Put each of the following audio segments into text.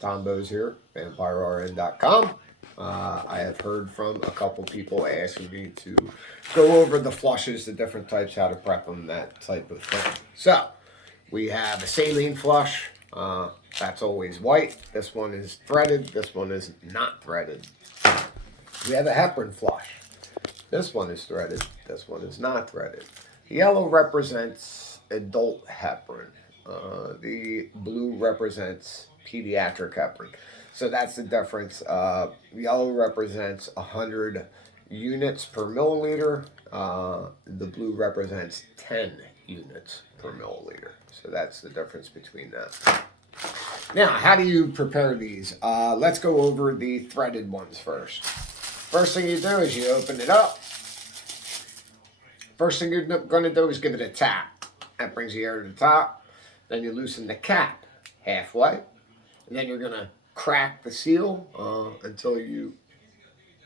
Tom Bose here, VampireRN.com. I have heard from a couple people asking me to go over the flushes, the different types, how to prep them, that type of thing. So, we have a saline flush. That's always white. This one is threaded. This one is not threaded. We have a heparin flush. This one is threaded. This one is not threaded. The yellow represents adult heparin. The blue represents pediatric heparin. So that's the difference. Yellow represents 100 units per milliliter. The blue represents 10 units per milliliter. So that's the difference between that. Now, how do you prepare these? Let's go over the threaded ones first. First thing you do is you open it up. First thing you're going to do is give it a tap. That brings the air to the top. Then you loosen the cap halfway. And then you're going to crack the seal until you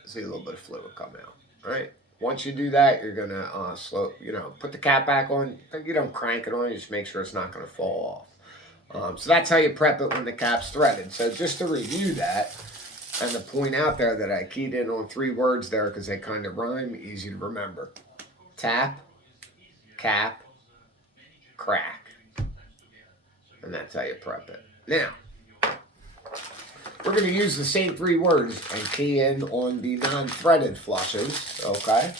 see a little bit of fluid come out. Right? Once you do that, you're going to put the cap back on. You don't crank it on. You just make sure it's not going to fall off. So that's how you prep it when the cap's threaded. So just to review that, and to point out there that I keyed in on 3 words there because they kind of rhyme, easy to remember. Tap, cap, crack. And that's how you prep it. Now, we're going to use the same 3 words and key in on the non-threaded flushes, okay?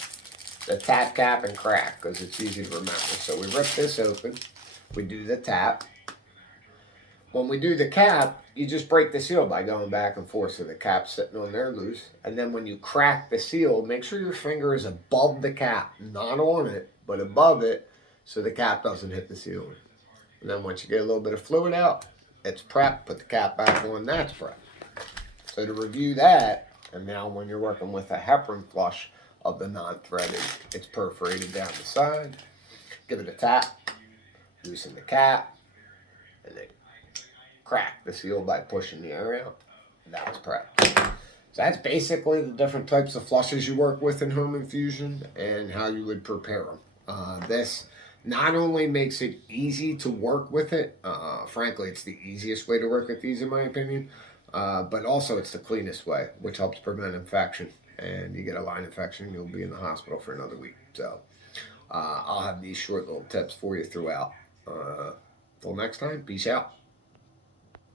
The tap, cap, and crack, because it's easy to remember. So we rip this open. We do the tap. When we do the cap, you just break the seal by going back and forth so the cap's sitting on there loose. And then when you crack the seal, make sure your finger is above the cap, not on it, but above it, so the cap doesn't hit the seal. And then once you get a little bit of fluid out, it's prepped. Put the cap back on, that's prepped. So to review that, and now when you're working with a heparin flush of the non-threaded, it's perforated down the side. Give it a tap, loosen the cap, and then crack the seal by pushing the air out. That was prepped. So that's basically the different types of flushes you work with in home infusion and how you would prepare them. This not only makes it easy to work with it, frankly, it's the easiest way to work with these in my opinion, but also it's the cleanest way, which helps prevent infection. And you get a line infection, you'll be in the hospital for another week. So I'll have these short little tips for you throughout. Till next time, peace out.